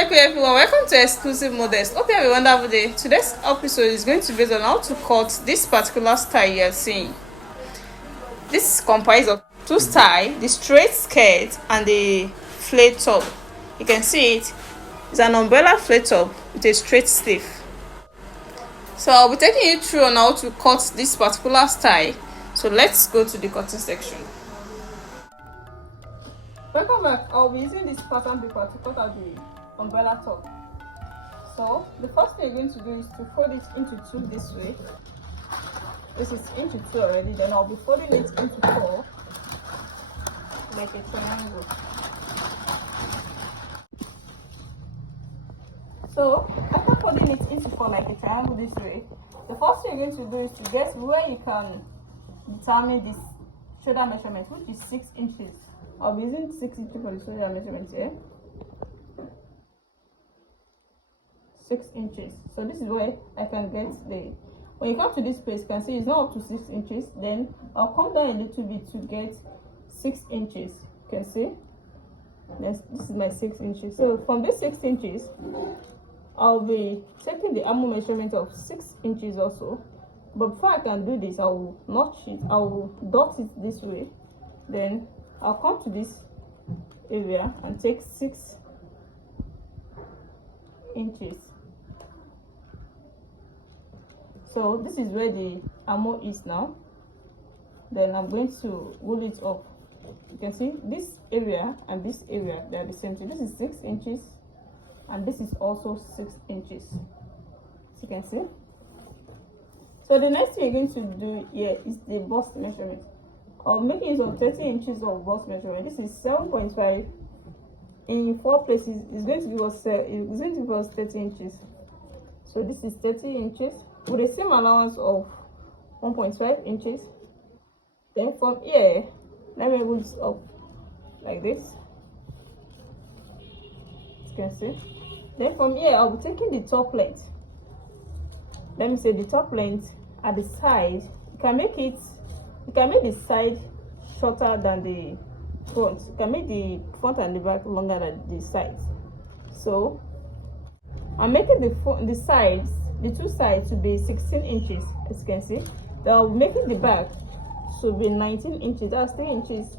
Assalamualaikum everyone, welcome to Exclusive Modest. Hope you have a wonderful day. Today's episode is going to be based on how to cut this particular style you are seeing. This is comprised of two styles, the straight skirt and the flared top. You can see it's an umbrella flared top with a straight sleeve. So I'll be taking you through on how to cut this particular style. So let's go to the cutting section. Welcome back. I'll be using this pattern paper to cut out the umbrella top. So the first thing you're going to do is to fold it into two this way. This is into two already. Then I'll be folding it into four like a triangle. So after folding it into four like a triangle this way, the first thing you're going to do is to get where you can determine this shoulder measurement, which is 6 inches. I'll be using 6 inches for the shoulder measurement here. 6 inches. So this is where I can get the. When you come to this place, you can see it's not up to 6 inches. Then I'll come down a little bit to get 6 inches. You can see. This is my 6 inches. So from this 6 inches, I'll be taking the armhole measurement of 6 inches also. But before I can do this, I will notch it. I will dot it this way. Then I'll come to this area and take 6 inches. So this is where the armhole is now. Then I'm going to roll it up. You can see this area and this area, they are the same. So this is 6 inches and this is also 6 inches. As you can see. So the next thing you're going to do here is the bust measurement. I'm making use of 30 inches of bust measurement. This is 7.5 in 4 places. It's going to give us 30 inches. So this is 30 inches with the same allowance of 1.5 inches. Then from here, let me roll this up like this. As you can see. Then from here, I'll be taking the top length. Let me say the top length at the side. You can make the side shorter than the front. You can make the front and the back longer than the sides. So I'm making the sides, the two sides to be 16 inches, as you can see. Then I'll be making the back to be 19 inches. That's 3 inches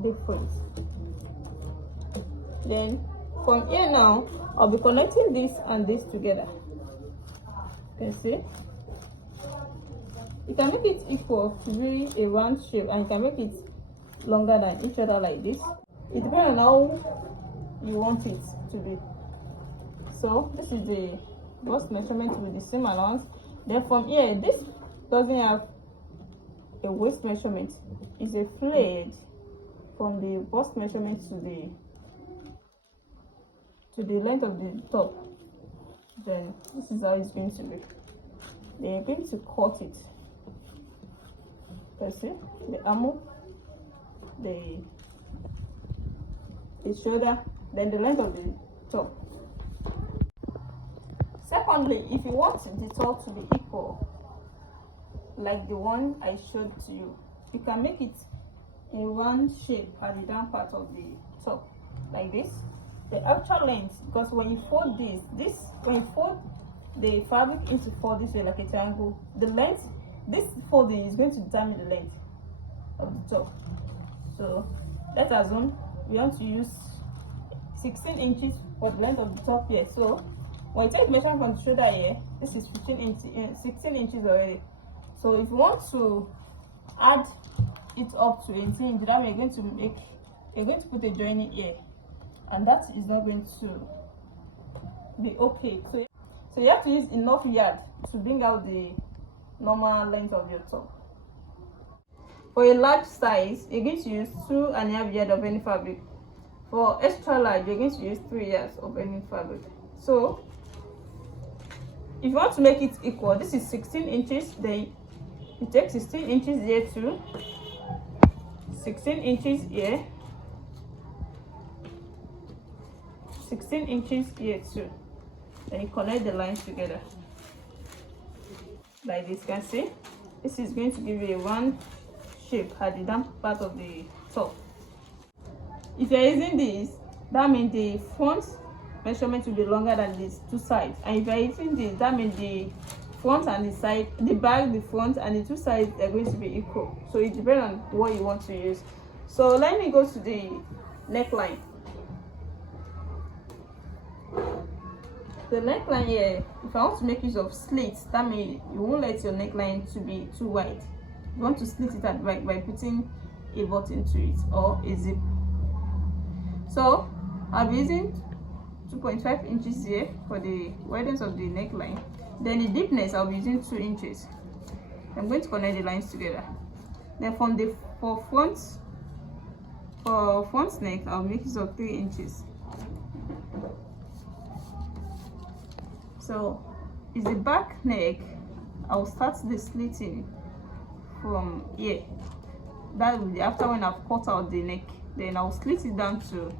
difference. Then from here now, I'll be connecting this and this together. You can see. You can make it equal to be a round shape, and you can make it longer than each other like this. It depends on how you want it to be. So this is the bust measurement with the same allowance. Then from here, this doesn't have a waist measurement. It's a flared from the bust measurement to the length of the top. Then this is how it's going to be. Then you're going to cut it. You see the armhole, the shoulder, then the length of the top. Secondly, if you want the top to be equal, like the one I showed to you, you can make it a round shape at the down part of the top, like this. The actual length, because when you fold when you fold the fabric into 4 this way like a triangle, the length, this folding is going to determine the length of the top. So let's assume we want to use 16 inches for the length of the top here. So when you take measurement from the shoulder here, this is 16 inches already. So if you want to add it up to 18 inches, that way you're going to put a joining here, and that is not going to be okay. So you have to use enough yard to bring out the normal length of your top. For a large size, you're going to use 2.5 yards of any fabric. For extra large, you're going to use 3 yards of any fabric. So if you want to make it equal, this is 16 inches, then you take 16 inches here too, 16 inches here, 16 inches here too. Then you connect the lines together like this. You can see this is going to give you a round shape at the down part of the top. If you're using this, that means the front measurement will be longer than these two sides. And if you're using this, that means the front and the side, the back, the front and the two sides are going to be equal. So it depends on what you want to use. So let me go to the neckline. The neckline here, if I want to make use of slits, that means you won't let your neckline to be too wide. You want to slit it at the back by putting a button to it or a zip. So I'll be using 2.5 inches here for the wideness of the neckline. Then the deepness, I'll be using 2 inches. I'm going to connect the lines together. Then from the front neck, I'll make use of 3 inches. So is the back neck, I'll start the slitting from here. That will be after when I've cut out the neck. Then I'll slit it down to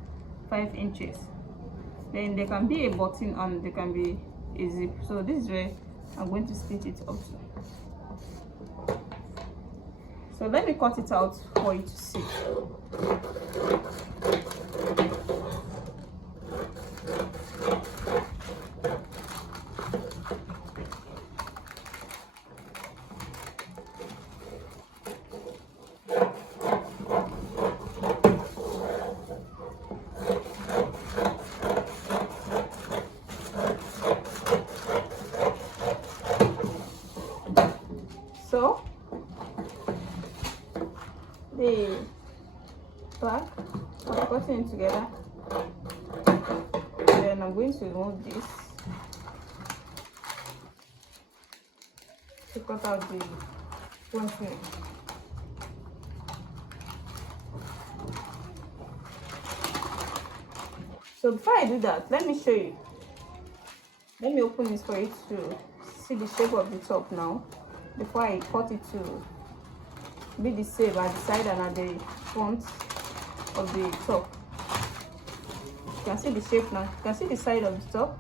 5 inches. Then there can be a button and there can be a zip. So this is where I'm going to split it up to. So let me cut it out for you to see. So the back, I'm cutting it together. Then I'm going to remove this to cut out the front neck. So before I do that, let me show you. Let me open this for you to see the shape of the top now, before I cut it to be the same at the side and at the front of the top. You can see the shape now. You can see the side of the top.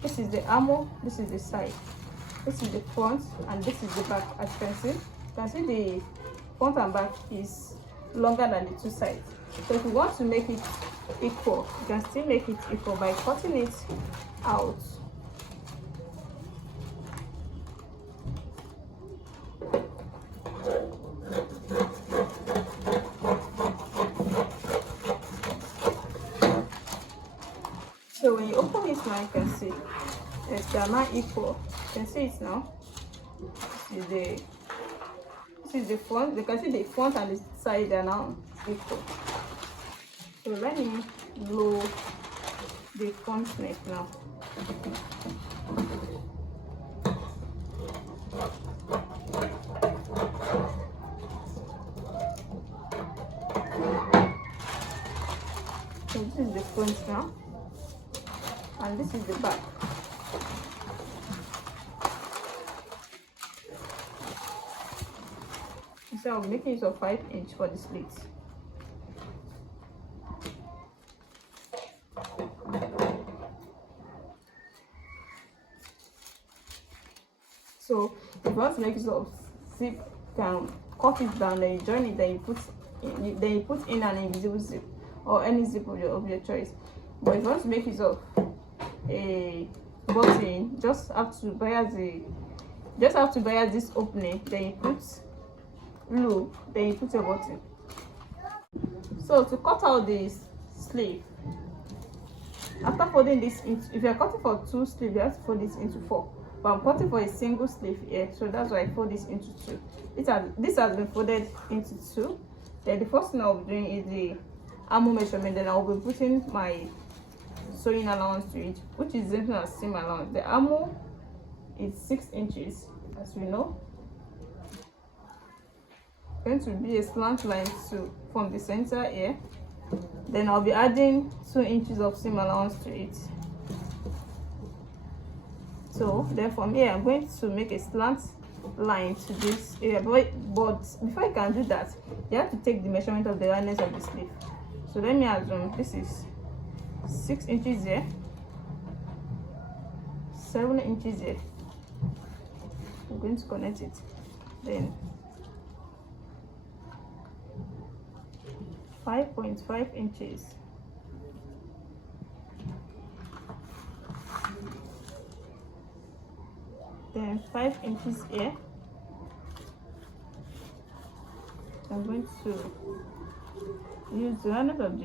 This is the armor, this is the side, this is the front, and this is the back. As you can see the front and back is longer than the two sides. So if you want to make it equal, you can still make it equal by cutting it out. So when you open it now, you can see they are not equal. You can see it now. This is the front. You can see the front and the side are now equal. So let me blow the front neck now. So this is the front now, and this is the back. So I'm making use of 5 inch for the slits. So if you want to make use of zip, you can cut it down, then you join it, then you put in an invisible zip or any zip of your choice. But if you want to make use of a button, just have to bias this opening, then you put loop, then you put your button. So to cut out this sleeve, after folding this into, if you're cutting for 2 sleeves, you have to fold this into 4. But I'm cutting for a single sleeve here, so that's why I fold this into 2. This has been folded into 2. Then the first thing I'll be doing is the armhole measurement. Then I'll be putting my sewing allowance to it, which is the same as seam allowance. The armhole is 6 inches, as we know. Going to be a slant line from the center here. Then I'll be adding 2 inches of seam allowance to it. So then from here, I'm going to make a slant line to this area. But before I can do that, you have to take the measurement of the wideness of the sleeve. So let me assume this is 6 inches here, 7 inches here. I'm going to connect it. Then 5.5 inches. then 5 inches here. I'm going to use the rounded of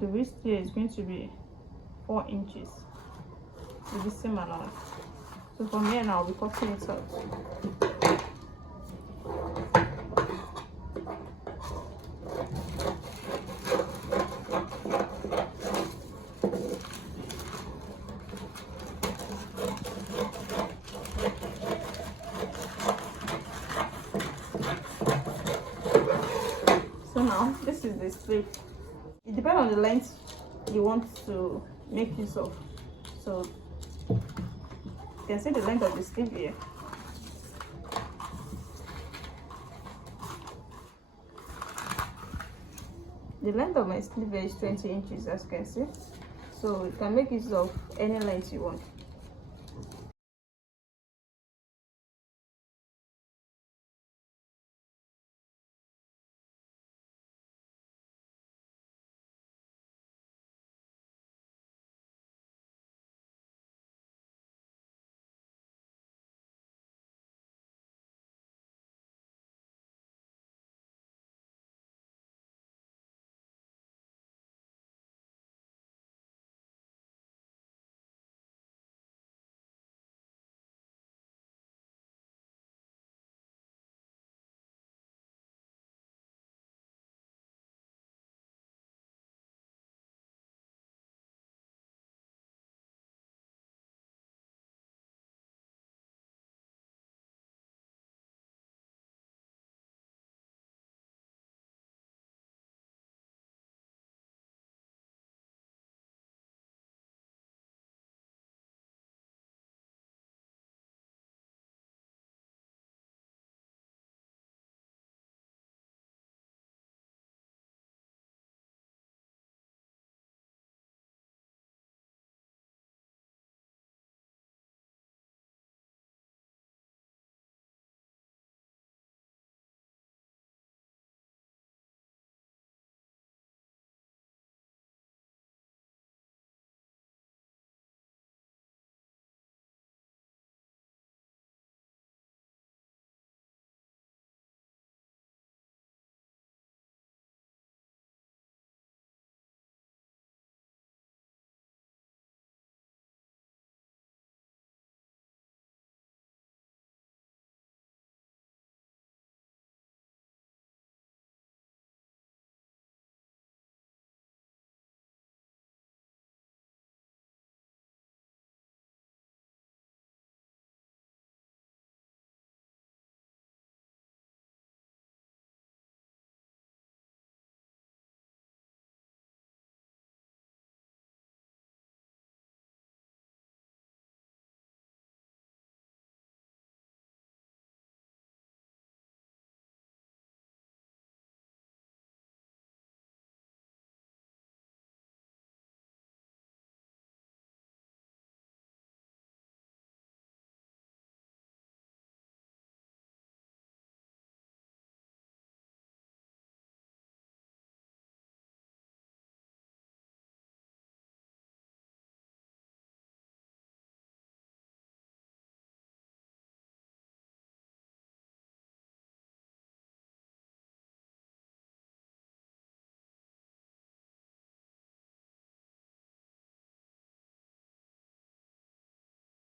the wrist here is going to be 4 inches with the same allowance. So from here now I'll be cutting it out. So now this is the sleeve. It depends on the length you want to make use of. So you can see the length of the sleeve here. The length of my sleeve is 20 inches, as you can see. So you can make use of any length you want.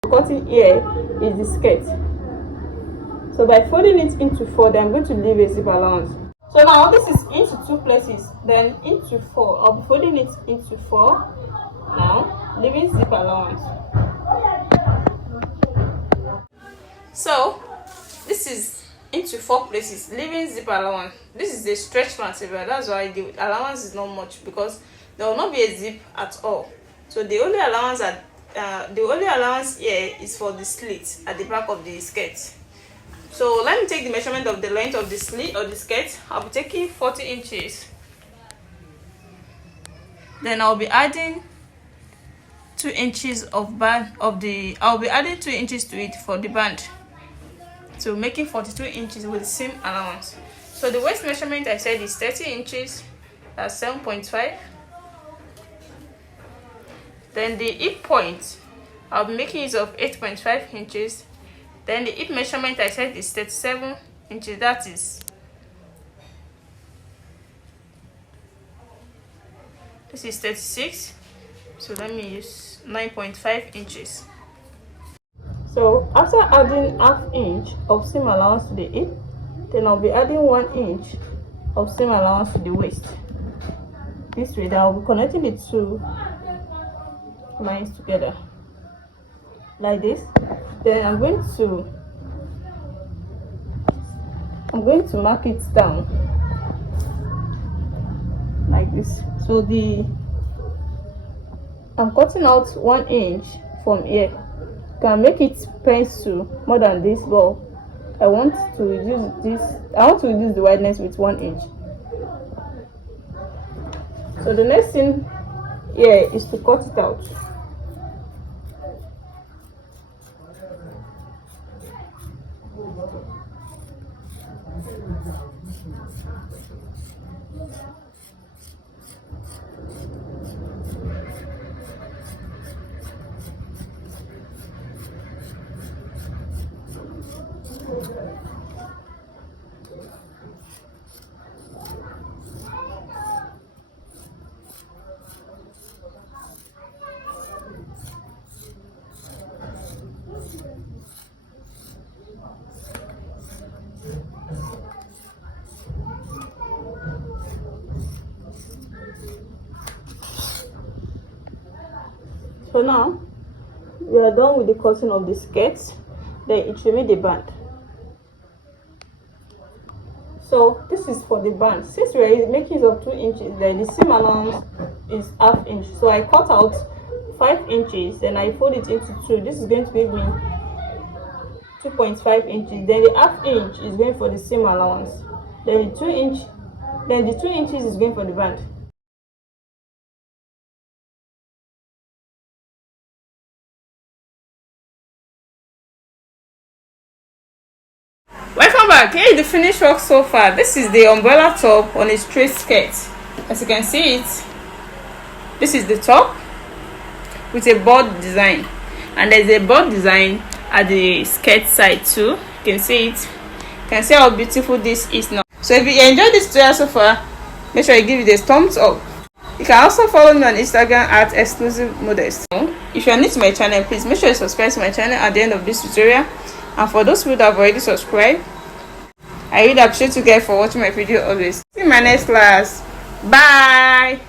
Cutting here is the skirt. So by folding it into 4, then I'm going to leave a zip allowance. So now this is into 2 places, then into 4. I'll be folding it into 4 now, leaving zip allowance. So this is into 4 places, leaving zip allowance. This is a stretch material, that's why the allowance is not much, because there will not be a zip at all. So the only allowance here is for the slit at the back of the skirt. So let me take the measurement of the length of the slit or the skirt. I'll be taking 40 inches. Then I'll be adding 2 inches of band I'll be adding 2 inches to it for the band. So making 42 inches with the same allowance. So the waist measurement I said is 30 inches, that's 7.5. Then the hip point I'll be making use of 8.5 inches. Then the hip measurement I said is 37 inches. That is, this is 36, so let me use 9.5 inches. So after adding half inch of seam allowance to the hip, then I'll be adding 1 inch of seam allowance to the waist. This way, I'll be connecting the two lines together like this. Then I'm going to mark it down like this. So I'm cutting out 1 inch from here. You can make it pencil more than this, but I want to reduce the wideness with 1 inch. So the next thing here is to cut it out. So now we are done with the cutting of the skirts. Then it remains the band. So this is for the band. Since we are making use of 2 inches, then the seam allowance is half inch. So I cut out 5 inches, then I fold it into 2. This is going to give me 2.5 inches. Then the half inch is going for the seam allowance. Then the 2 inches is going for the band. Welcome back. Here is the finished work so far. This is the umbrella top on a straight skirt. As you can see it, this is the top with a board design, and there's a board design at the skirt side too. You can see it. You can see how beautiful this is now. So if you enjoyed this tutorial so far, make sure you give it a thumbs up. You can also follow me on Instagram at exclusivemodest. If you are new to my channel, please make sure you subscribe to my channel at the end of this tutorial. And for those people that have already subscribed, I really appreciate you guys for watching my video always. See you in my next class. Bye.